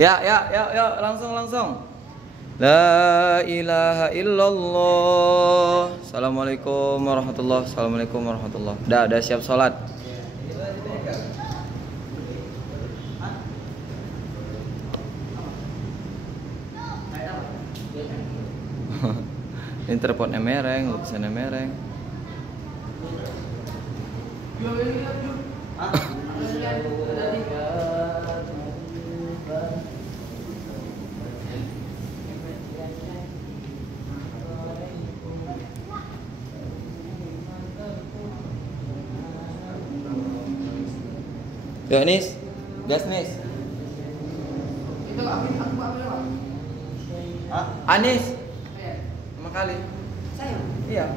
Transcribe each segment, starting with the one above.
Ya, langsung. La ilaha illallah. Assalamualaikum warahmatullah. Assalamualaikum warahmatullah. Udah siap sholat. Ini telepon emereng, lukisan emereng. Ya Nis, gas Nis. Itu aku ambil. Anis. Lima kali. Saya. Iya.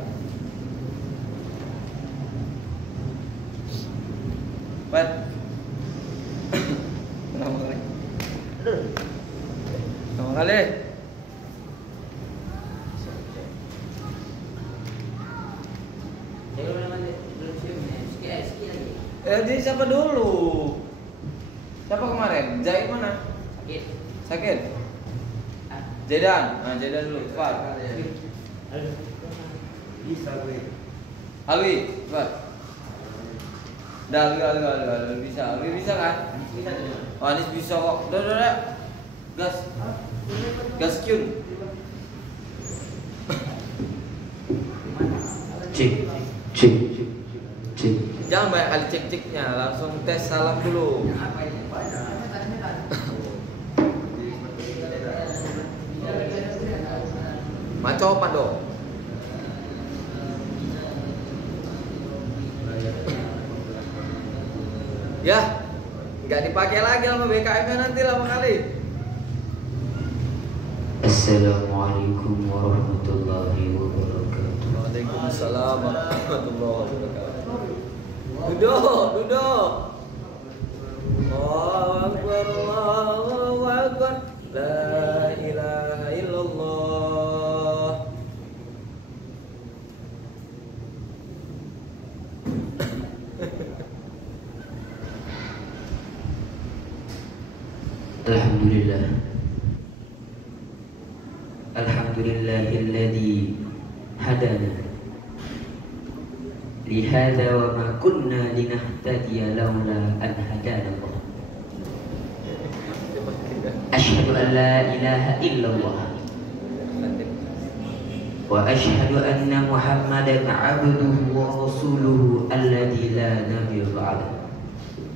Buat. Berapa kali? Berapa kali? Jadi siapa dulu? Siapa kemarin? Zaid mana? Sakit. Jaidan. Nah, Jaidan dulu. Cepat. Bisa gue. Alwi, cepat. Dah, Alwi bisa. Alwi bisa kan? Bisa tuh. Oh, Anis bisa kok. Udah. Gas. Gas Kyun. Cek. Jangan banyak kali cek-ceknya, langsung tes salam dulu. Maco apa dong? Ya, nggak dipakai lagi sama BKM-nya nanti lama kali. Assalamualaikum warahmatullahi wabarakatuh. Waalaikumsalam warahmatullahi wabarakatuh. Duduk. Allahu Akbar. La ilaha illallah. Alhamdulillahilladzi hadana lihada wa ma kunna linahtadiya laula an hadana Allah. Asyhadu an la ilaha illallah wa asyhadu anna Muhammadan abduhu wa rasuluhu alladzi la nabiyya ba'dahu.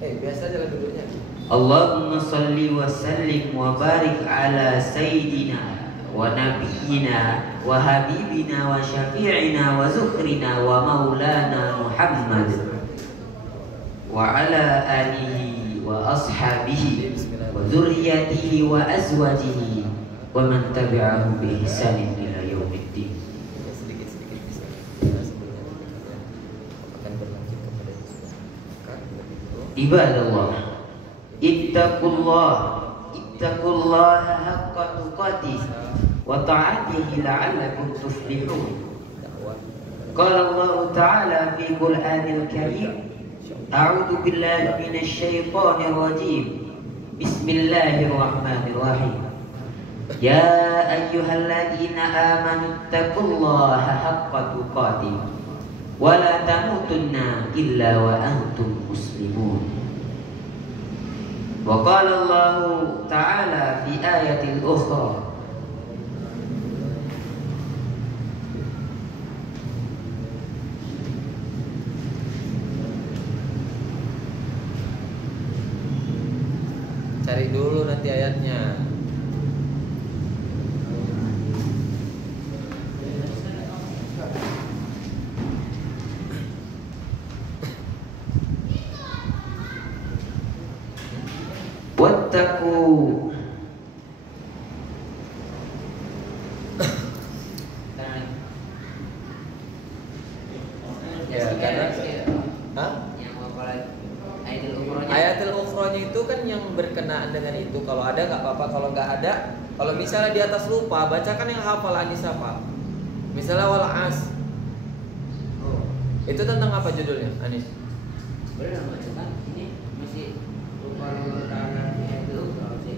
Biasa aja lah duduknya. Allahumma salli wa sallim wa barik ala sayyidina wa nabiyyina wa habibina wa syafi'ina wa zukhrina wa maulana Muhammad wa ala alihi wa ashabihi wa dzurriyyatihi wa azwajihi wa man tabi'ahum bi ihsanin ila yaumiddin. Sedikit bisa. Akan berlanjut kepada Ibadallah, ittaqullaha haqqa tuqatih wa ta'atihi la'allakum tuflihun. Qala Allah Ta'ala fi Qur'anil Karim, a'udzu billahi minasy syaithanir rajim. Bismillahirrahmanirrahim. Ya ayyuhalladzina amanu ittaqullaha haqqa tuqatih wa la tamutunna illa wa antum muslimun. Wa qala Allah Ta'ala fi ayatil ukhra, cari dulu nanti ayatnya. wattaqu Ya, karena ayatul ukhronya itu kan yang berkenaan dengan itu. Kalau ada nggak apa-apa, kalau nggak ada, kalau misalnya di atas lupa, bacakan yang hafal. Anis hafal. Misalnya wal as. Itu tentang apa judulnya, Anis? Boleh nggak bacakan? Ini masih lupa ayatul ukhra sih.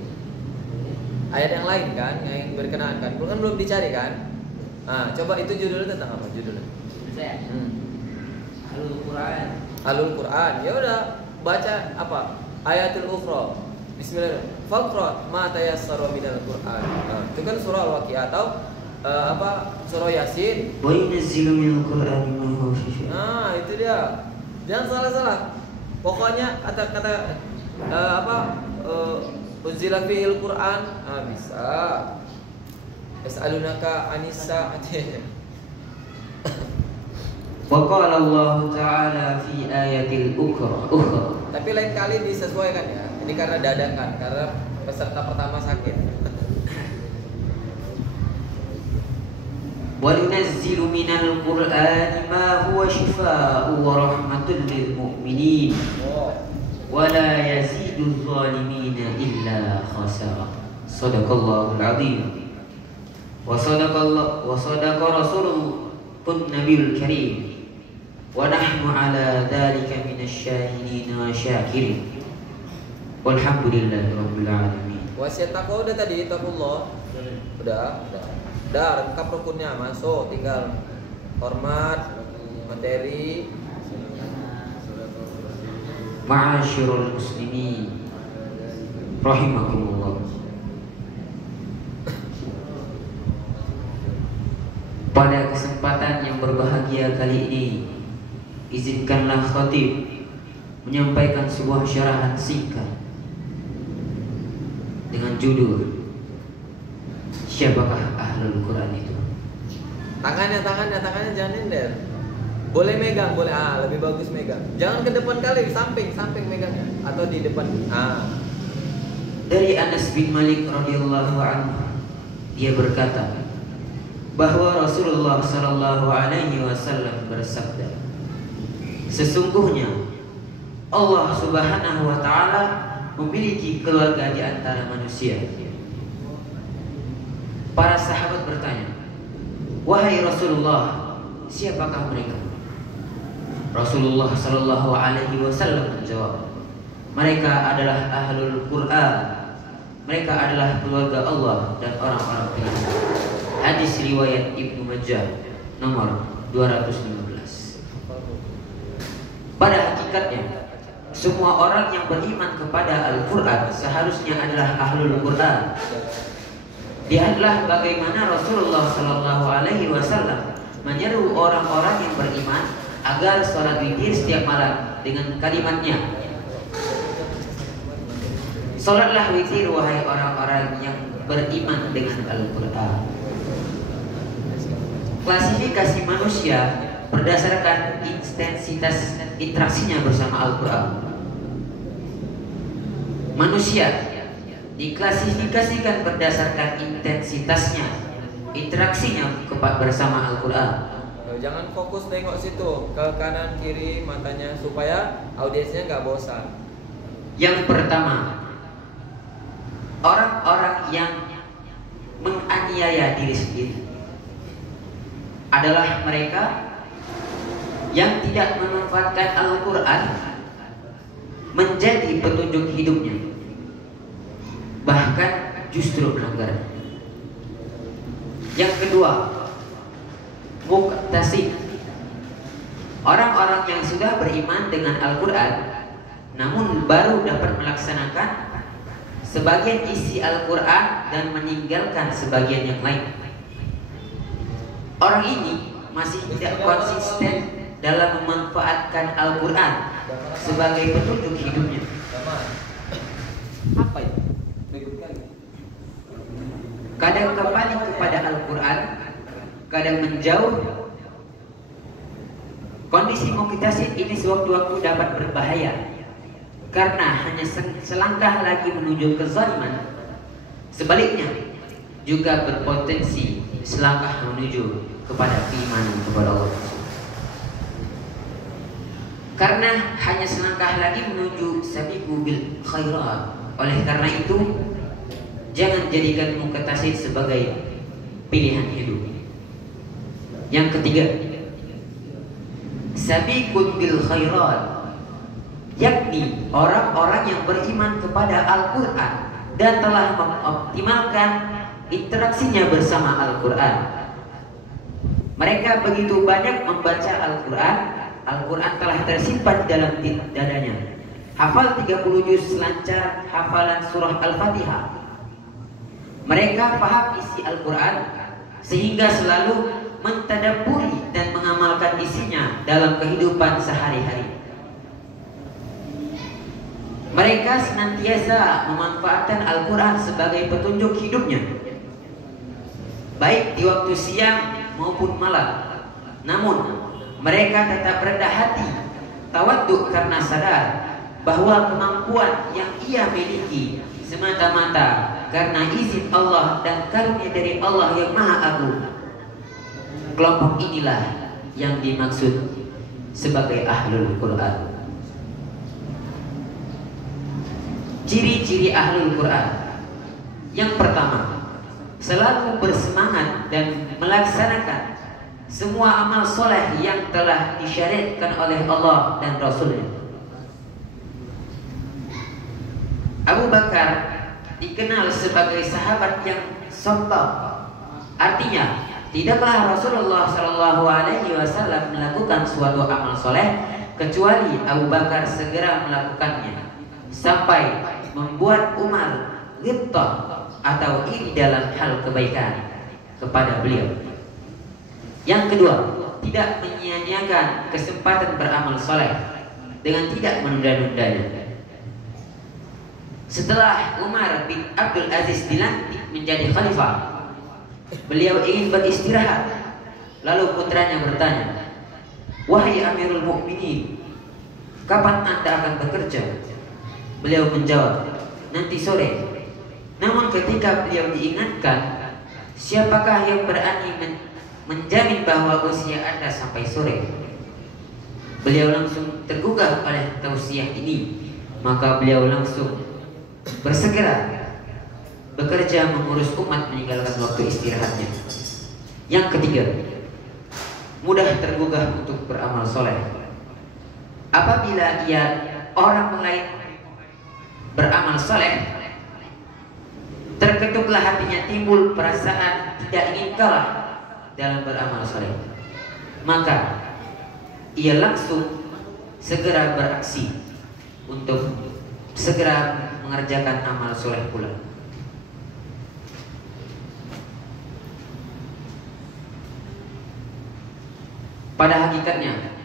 ayat yang lain kan, yang berkenaan kan, belum dicari kan? Nah, coba itu judulnya tentang apa judulnya? Saya. Alul Quran. Alul Quran. Ya udah, baca apa? Ayatul ukhra. Bismillah. Faqra ma tayassara minal Quran. Nah, itu kan surah Al-Waqiah atau surah Yasin. Wa yunazzilu minal Qur'ani ma huwa shifa'. Nah, itu dia. Jangan salah-salah. Pokoknya kata-kata unzila fihil Quran. Ah, bisa. Yas'alunaka anis sa'ati. Wa qala Allah Ta'ala fi ayatil ukhra. Tapi lain kali disesuaikan ya. Ini karena dadakan, karena peserta pertama sakit. Wa yunazzilu minal Qur'ani ma huwa shifaa'un wa rahmatun lil mu'minin. Wa la yazidu adh-dhalimina illa khasara. Shadaqallahul 'azim. Wa sadaqa rasulun nabiyul karim. Wa nahnu 'ala dhalika minasy syahidin wa syakirin. Walhamdulillahi rabbil alamin. Wasiat takwa udah tadi, taqullah. Udah. Lengkap rukunnya, masuk, tinggal hormat, materi. Ma'asyiral muslimin rahimakumullah. Pada kesempatan yang berbahagia kali ini, izinkanlah khatib menyampaikan sebuah syarahan singkat dengan judul Siapakah Ahlul Quran itu? Tangannya jangan nender. Boleh megang, boleh. Lebih bagus megang. Jangan ke depan kali, samping megangnya atau di depan. Dari Anas bin Malik radhiyallahu anhu, dia berkata bahwa Rasulullah sallallahu alaihi wasallam bersabda, sesungguhnya Allah Subhanahu wa taala memiliki keluarga di antara manusia. Para sahabat bertanya, "Wahai Rasulullah, siapakah mereka?" Rasulullah sallallahu alaihi wasallam menjawab, "Mereka adalah Ahlul Quran. Mereka adalah keluarga Allah dan orang-orang pilihan." Hadis riwayat Ibnu Majah nomor 215. Pada hakikatnya, semua orang yang beriman kepada Al-Quran seharusnya adalah Ahlul Quran. Dia adalah bagaimana Rasulullah Sallallahu Alaihi Wasallam menyeru orang-orang yang beriman agar sholat witir setiap malam dengan kalimatnya, "Sholatlah witir wahai orang-orang yang beriman dengan Al-Quran." Klasifikasi manusia berdasarkan intensitas interaksinya bersama Al-Quran. Manusia diklasifikasikan berdasarkan intensitasnya, interaksinya bersama Al-Quran. Jangan fokus tengok situ, ke kanan kiri matanya, supaya audiensnya nggak bosan. Yang pertama, orang-orang yang menganiaya diri sendiri adalah mereka yang tidak memanfaatkan Al-Quran menjadi petunjuk hidupnya, bahkan justru melanggar. Yang kedua, muqtasid, orang-orang yang sudah beriman dengan Al-Quran namun baru dapat melaksanakan sebagian isi Al-Quran dan meninggalkan sebagian yang lain. Orang ini masih tidak konsisten dalam memanfaatkan Al-Quran sebagai petunjuk hidupnya. Apa itu? Kadang kembali kepada Al-Quran, kadang menjauh. Kondisi muqtasid ini sewaktu-waktu dapat berbahaya karena hanya selangkah lagi menuju kezaliman. Sebaliknya juga berpotensi selangkah menuju kepada keimanan kepada Allah. Karena hanya selangkah lagi menuju sabiqu bil khairat. Oleh karena itu, jangan jadikan muqtasid sebagai pilihan hidup. Yang ketiga, sabiqun bil khairat, yakni orang-orang yang beriman kepada Al-Quran dan telah mengoptimalkan interaksinya bersama Al-Quran. Mereka begitu banyak membaca Al-Quran, Al-Quran telah tersimpan di dalam dadanya. Hafal 30 juz selancar hafalan surah Al-Fatihah. Mereka paham isi Al-Quran sehingga selalu mentadabburi dan mengamalkan isinya dalam kehidupan sehari-hari. Mereka senantiasa memanfaatkan Al-Quran sebagai petunjuk hidupnya, baik di waktu siang maupun malam. Namun mereka tetap rendah hati, tawaduk karena sadar bahwa kemampuan yang ia miliki semata-mata karena izin Allah dan karunia dari Allah yang Maha Agung. Kelompok inilah yang dimaksud sebagai Ahlul Quran. Ciri-ciri Ahlul Quran. Yang pertama, selalu bersemangat dan melaksanakan semua amal soleh yang telah disyariatkan oleh Allah dan Rasulnya. Abu Bakar dikenal sebagai sahabat yang sombong. Artinya, tidaklah Rasulullah SAW melakukan suatu amal soleh kecuali Abu Bakar segera melakukannya, sampai membuat Umar ghibtah atau iri dalam hal kebaikan kepada beliau. Yang kedua, tidak menyia-nyiakan kesempatan beramal soleh dengan tidak menunda-nundanya. Setelah Umar bin Abdul Aziz dilantik menjadi khalifah, beliau ingin beristirahat. Lalu putranya bertanya, "Wahai Amirul Mukminin, kapan Anda akan bekerja?" Beliau menjawab, "Nanti sore." Namun ketika beliau diingatkan, "Siapakah yang berani menjamin bahwa usia Anda sampai sore?" Beliau langsung tergugah oleh tausiah ini. Maka beliau langsung bersegera bekerja mengurus umat meninggalkan waktu istirahatnya. Yang ketiga, mudah tergugah untuk beramal soleh. Apabila orang lain beramal soleh, terketuklah hatinya, timbul perasaan tidak ingin kalah dalam beramal soleh. Maka ia langsung segera beraksi untuk segera mengerjakan amal soleh pula. Pada hakikatnya,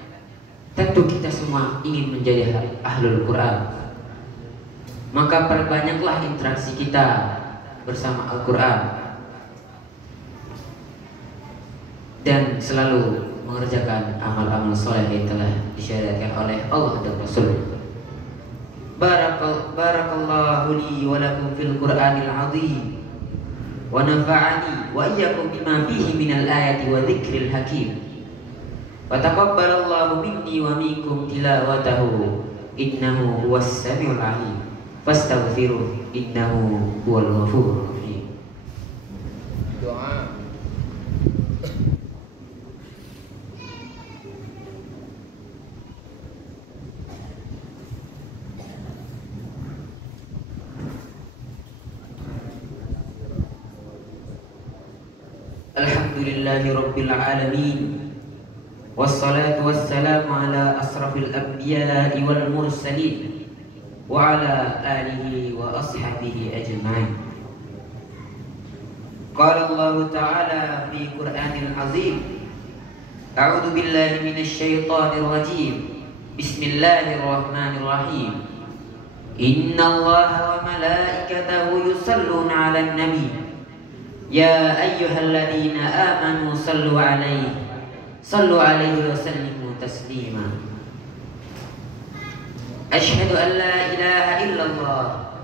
tentu kita semua ingin menjadi Ahlul Quran. Maka perbanyaklah interaksi kita bersama Al-Quran dan selalu mengerjakan amal-amal soleh yang telah disyariatkan oleh Allah dan Rasul. Barakallahu li wa lakum fil Qur'anil azim wa nafa'ani wa iyyakum bima fihi minal ayati wa dzikril hakim. Wa taqabbalallahu minni wa minkum tilawatahu innahu huwas samiul alim. Fastaghfiruh innahu huwal ghafurur rahim. Doa. Alhamdulillahi rabbil alamin. Wassalatu wassalamu ala asrafil anbiya'i wal mursalin wa ala alihi wa ashabihi ajma'in. Qala Allah Ta'ala fi Qur'anil azim, a'udzu billahi minasy syaithanir rajim. Bismillahirrahmanirrahim. Innallaha wa malaikatahu yusalluna 'alan nabi. Ya ayyuhalladzina amanu sallu 'alaihi wa sallimu taslima. Asyhadu an la ilaha illallah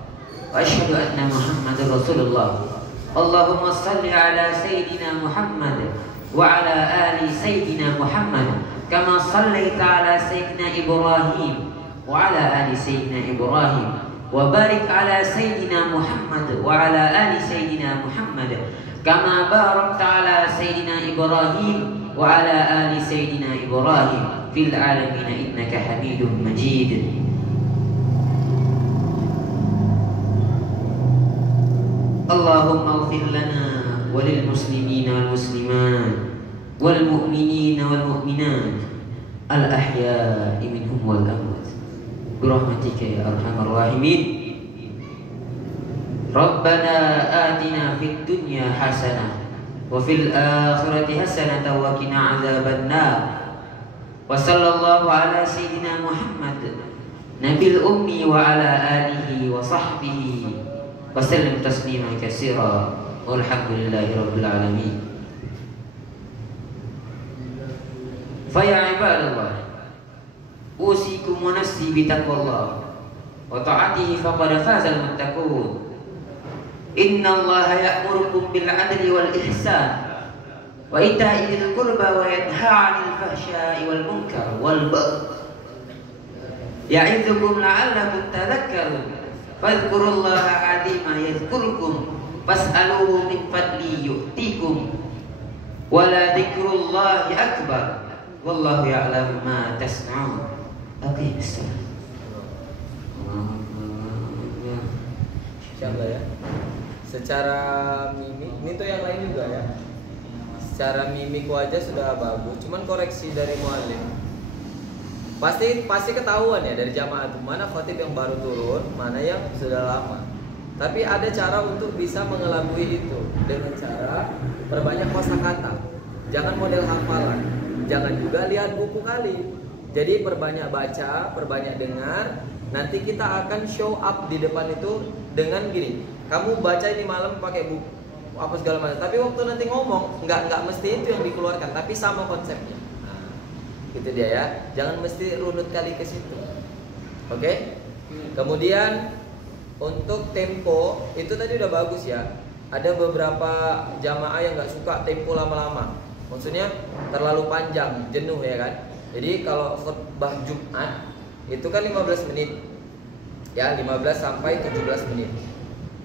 wa asyhadu anna Muhammadar Rasulullah. Allahumma salli ala Sayyidina Muhammad wa ala ali Sayyidina Muhammad kama sallaita ala Sayyidina Ibrahim wa ala ali Sayyidina Ibrahim wa barik ala Sayyidina Muhammad wa ala ali Sayyidina Muhammad kama barakta ala Sayyidina Ibrahim wa ala ali Sayyidina Ibrahim fil alamin innaka Hamidum Majid. Allahumma ighfir lana walil muslimina wal muslimat wal mu'minina wal mu'minat al ahya'i minhum wal amwat bi rahmatika ya arhamar rahimin. Rabbana atina fid dunya hasanah wa fil akhirati hasanah wa qina adzabannar. Wa sallallahu ala sayyidina Muhammad nabil ummi wa ala alihi wa sahbihi wa sallim tasliman katsira walhamdulillahi rabbil alamin. Fa ya ibadallah usikum wa nafsi bi taqwallah wa ta'atihi faqad fazal muttaqun. Inna Allaha ya'murukum bil 'adli wal ihsan wa ita'i dzil qurba wa yanha 'anil fahsya'i wal munkar wal baghi ya'idzukum la'allakum tadhakkarun. Fadhkurullaha 'azima yadhkurkum fas'aluhu min fadli yu'tikum wa la dzikrullahi akbar wallahu ya'lamu ma tasna'un. Aqimus salat. Insyaallah ya. Secara mimik, ini tuh yang lain juga ya. Secara mimik wajah sudah bagus, cuman koreksi dari muallim. Pasti ketahuan ya dari jamaah itu mana khotib yang baru turun, mana yang sudah lama. Tapi ada cara untuk bisa mengelabui itu dengan cara perbanyak kosakata. Jangan model hafalan, jangan juga lihat buku kali. Jadi perbanyak baca, perbanyak dengar. Nanti kita akan show up di depan itu dengan gini. Kamu baca ini malam pakai buku apa segala macam. Tapi waktu nanti ngomong nggak mesti itu yang dikeluarkan, tapi sama konsepnya. Nah, gitu dia ya. Jangan mesti runut kali ke situ. Oke? Kemudian untuk tempo itu tadi udah bagus ya. Ada beberapa jamaah yang nggak suka tempo lama-lama. Maksudnya terlalu panjang, jenuh ya kan. Jadi kalau khutbah Jumat itu kan 15 menit. Ya, 15 sampai 17 menit.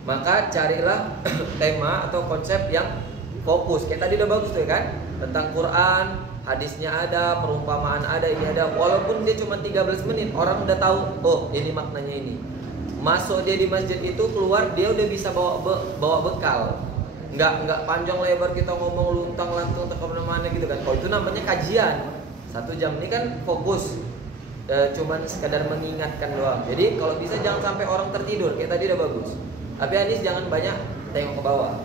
Maka carilah tema atau konsep yang fokus. Kayak tadi udah bagus tuh ya kan. Tentang Quran, hadisnya ada, perumpamaan ada, ini ada. Walaupun dia cuma 13 menit, orang udah tahu, oh ini maknanya ini. Masuk dia di masjid itu, keluar dia udah bisa bawa bekal. Nggak panjang lebar kita ngomong luntang lantung ke mana-mana gitu kan. Oh itu namanya kajian. 1 jam ini kan fokus. Cuman sekadar mengingatkan doang. Jadi kalau bisa jangan sampai orang tertidur. Kayak tadi udah bagus. Tapi Anis jangan banyak tengok ke bawah.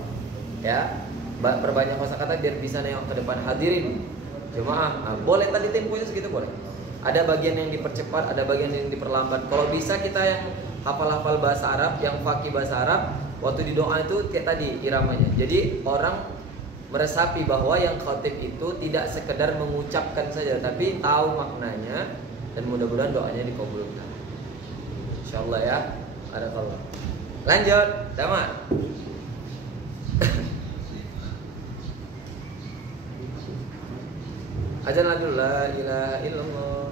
Ya. Perbanyak kosakata biar bisa nengok ke depan. Hadirin jemaah. Boleh tadi temponya segitu boleh. Ada bagian yang dipercepat, ada bagian yang diperlambat. Kalau bisa kita yang hafal-hafal bahasa Arab, yang fakih bahasa Arab, waktu di doa itu kayak tadi iramanya. Jadi orang meresapi bahwa yang khatib itu tidak sekedar mengucapkan saja, tapi tahu maknanya. Dan mudah-mudahan doanya dikabulkan. Insyaallah ya. Ada kalau. Lanjut, sama. Azan dulu la ilaha illallah.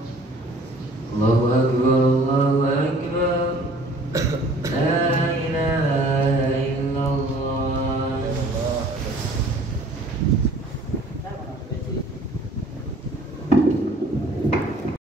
Allahu akbar, Allahu akbar.